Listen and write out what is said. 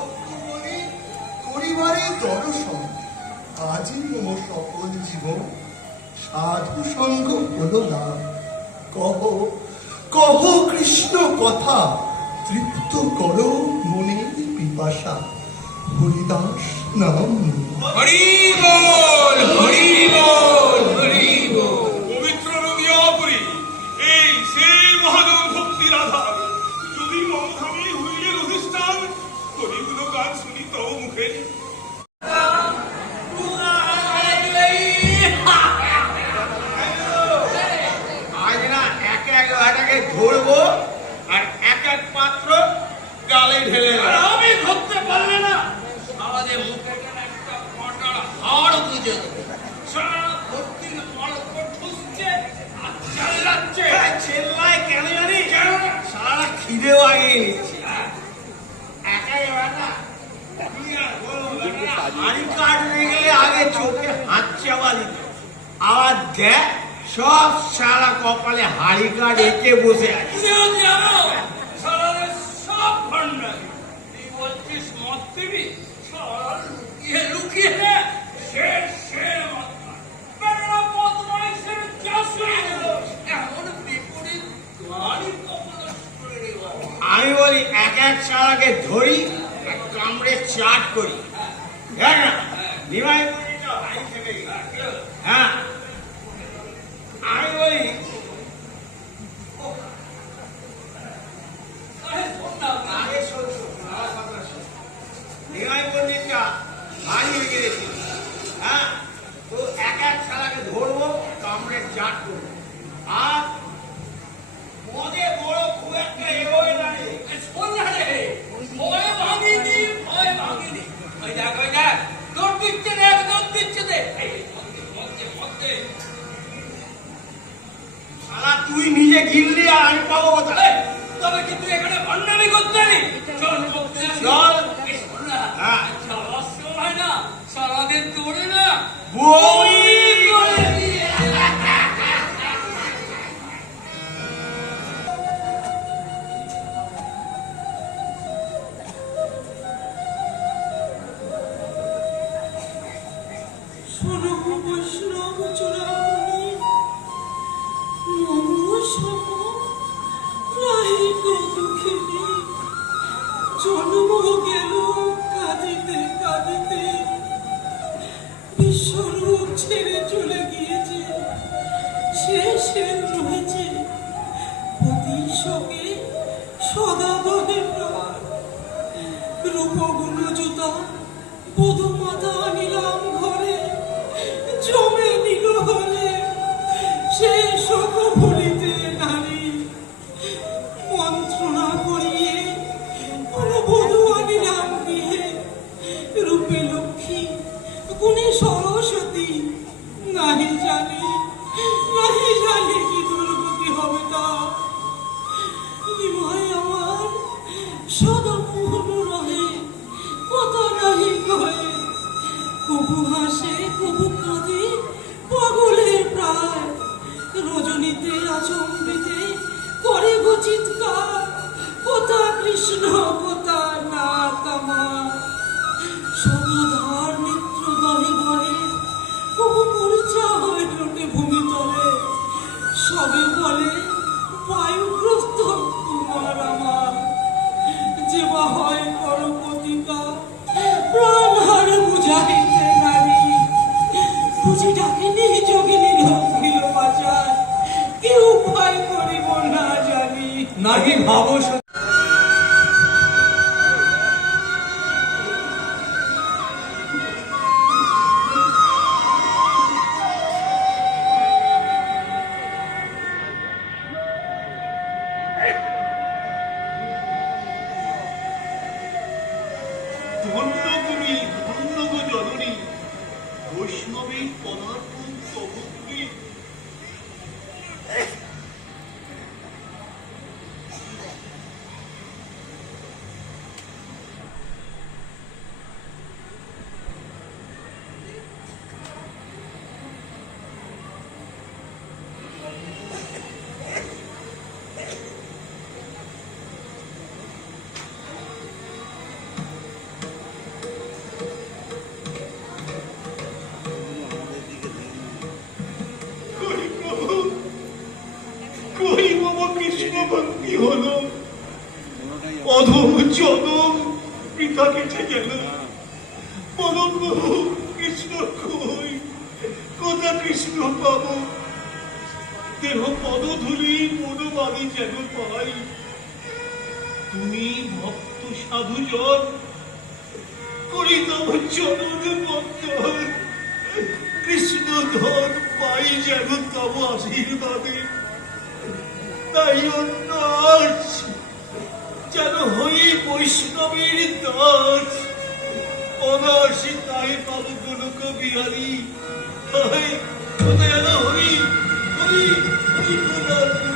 ভক্তমণি পরিবারের দর্শন আজই মম সকল জীবন সাধু সঙ্গ হলো না। কহ কহ কৃষ্ণ কথা, তৃপ্ত করো মনের পিপাসা। হরিদাস নাম হরি বল, হরি বল, হরি বল। পবিত্র নদিয়াপুরী এই সেই মহাজন ভক্তির আধার। যদি মমধামী হইলেন অধিষ্ঠান, হরিগুলো গান শুনি তব মুখে। আজ না এক এক লাটাকে ধরবো আর এক এক পাত্র গালে ঢেলে আমি ধরতে পারলে না। আমাদের মুখে একটা ফটার হাড় বুঝে সারা ভর্তির অল্প ঠুসছে আর চাল্লাচ্ছে। চেল্লায় কেন জানি, সারা খিদেও আগে নিচ্ছে। একাই বাটা হাড়ি কাটতে গেলে আগে চোখে হাত চাপা দিত। আবার দেখ সব সারা কপালে হাড়ি কাঠ এঁকে বসে আছে। সব ভান্ডারি তুই বলছিস মত দিবি, লুকিয়ে লুকিয়ে আমি বলি এক এক সারাকে ধরি, কামড়ে চাট করি। দেখ না নিমাই, হ্যাঁ আমি বলি নিমাই পন্ডিতটা ভারী হয়ে গেছি। হ্যাঁ তো এক এক সারাকে ধরবো, কামড়ে চাট করবো। আর মদে বড় খুব একটা এগোয় না রে। ভয় ভাঙিনি, ভয় ভাঙিনি। ওই দেখ, ওই দেখ দৌড় দিচ্ছে, দেখ দৌড় দিচ্ছে। দেখ শালা তুই নিজে গিললি আর আমি পাবো কোথায়? তবে কিন্তু এখানে ভান্ডামি করতে নেই। চল চল। হ্যাঁ সময় না, সারাদিন তোরে না বই করে দিয়ে। শোনো বৈষ্ণব চূড়ামণি, মম সম নাহি গো দুঃখিনী। জন্ম গেল কাঁদিতে কাঁদিতে, বিশ্বরূপ ছেড়ে চলে গিয়েছে। সে রয়েছে পতির সঙ্গে সদা দহে প্রাণ। রূপগুণ জুতা বধূ মাতা নিলাম ঘরে, জমে নিল হলে সে শোক ভুলিতে নারী। মন্ত্রণা করিয়ে কোন বধূ আনিলাম গৃহে, রূপে লক্ষ্মী গুণে সরস্বতী। নাহি জানি কি দুর্গতি হবে তা। নিমাই আমার সদা পূর্ণ রহে, কথা নাহি কহে। কবু হাসে কবু কাঁদে, পাগলের প্রায়। রজনীতে আচম্বিতে করে গো চিৎকার। কোথা কৃষ্ণ কোথা না কামার। সদধার নেত্র দলে ঘরে, কবু মূর্ছা হয়ে ওঠে ভূমিতলে। সবে বলে বায়ুগ্রস্ত তোমার আমার। যে বা হয় করো প্রতিকা, প্রাণ হার বুঝাইতে নারী। বুঝি ডাকিনি যোগিনী রক্ষিল বাঁচার, কি উপায় করিব না জানি। নাহি ভাবো ধন্য তুমি, ধন্য গো জননী, বৈষ্ণবী পদার্পণ তব তুমি। বৃথা কেটে গেল। মদন বাবু, কৃষ্ণ কই? কোথা কৃষ্ণ পাবো? দেহ পদধূলি মনোবাদী যেন পাই। তুমি ভক্ত সাধুজন করি তব চরণ বন্দন। কৃষ্ণধন পাই যেন তব আশীর্বাদে। তাই অন্যাস যেন হই বৈষ্ণবের দাস। অনাসি তাই পাব গোলক বিহারী। কোথায় যেন হই হই হই গোলাপ